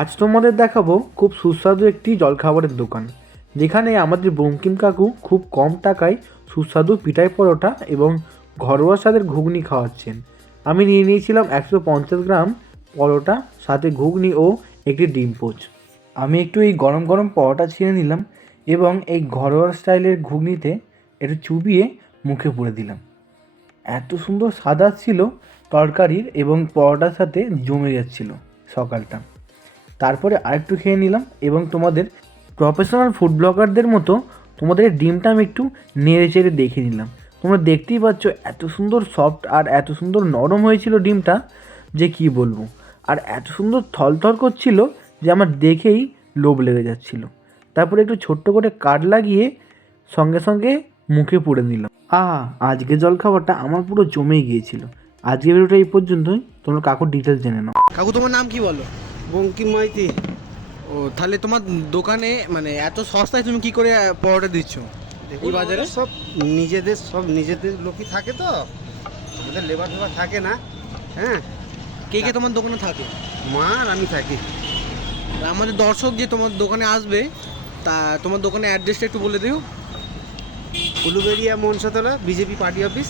আজ তোমাদের দেখাবো খুব সুস্বাদু একটি জলখাবারের দোকান, যেখানে আমাদের বঙ্কিম কাকু খুব কম টাকায় সুস্বাদু পিঠাই পরোটা এবং ঘরোয়া স্বাদের ঘুগনি খাওয়াচ্ছেন। আমি নিয়ে নিয়েছিলাম 150 গ্রাম পরোটা, সাথে ঘুগনি ও একটি ডিম পোচ। আমি একটু এই গরম গরম পরোটা ছিঁড়ে নিলাম এবং এই ঘরোয়া স্টাইলের ঘুগনিতে একটু চুবিয়ে মুখে পুরে দিলাম। এত সুন্দর স্বাদ ছিল তরকারির এবং পরোটার সাথে জমে যাচ্ছিল সকালটা। তারপরে আরেকটু খেয়ে নিলাম এবং তোমাদের প্রফেশনাল ফুড ব্লগারদের মতো তোমাদের ডিমটা আমি একটু নেড়ে চেড়ে দেখে নিলাম। তোমরা দেখতেই পাচ্ছ এত সুন্দর সফট আর এত সুন্দর নরম হয়েছিল ডিমটা, যে কি বলবো। আর এত সুন্দর থলথল করছিল যে আমার দেখেই লোভ লেগে যাচ্ছিল। তারপরে একটু ছোট্ট করে কাট লাগিয়ে সঙ্গে সঙ্গে মুখে পুরে নিলাম। আজকে জলখাবারটা আমার পুরো জমেই গিয়েছিল। আজকে ভিডিওটা এই পর্যন্তই। তোমরা কাকুর ডিটেলস জেনে নাও। কাকু তোমার নাম কি বলো? বঙ্কিম মাইতি। ও, তাহলে তোমার দোকানে মানে এত সস্তায় তুমি কি করে পরোটা দিচ্ছ এই বাজারে? সব নিজেদের লোকই থাকে, তো আমাদের লেবার ফেবার থাকে না। হ্যাঁ, কে কে তোমার দোকানে থাকে? মা আর আমি থাকি। আর আমাদের দর্শক যে তোমার দোকানে আসবে, তা তোমার দোকানের অ্যাড্রেসটা একটু বলে দিও। Uluberia Manasatala, BJP party office.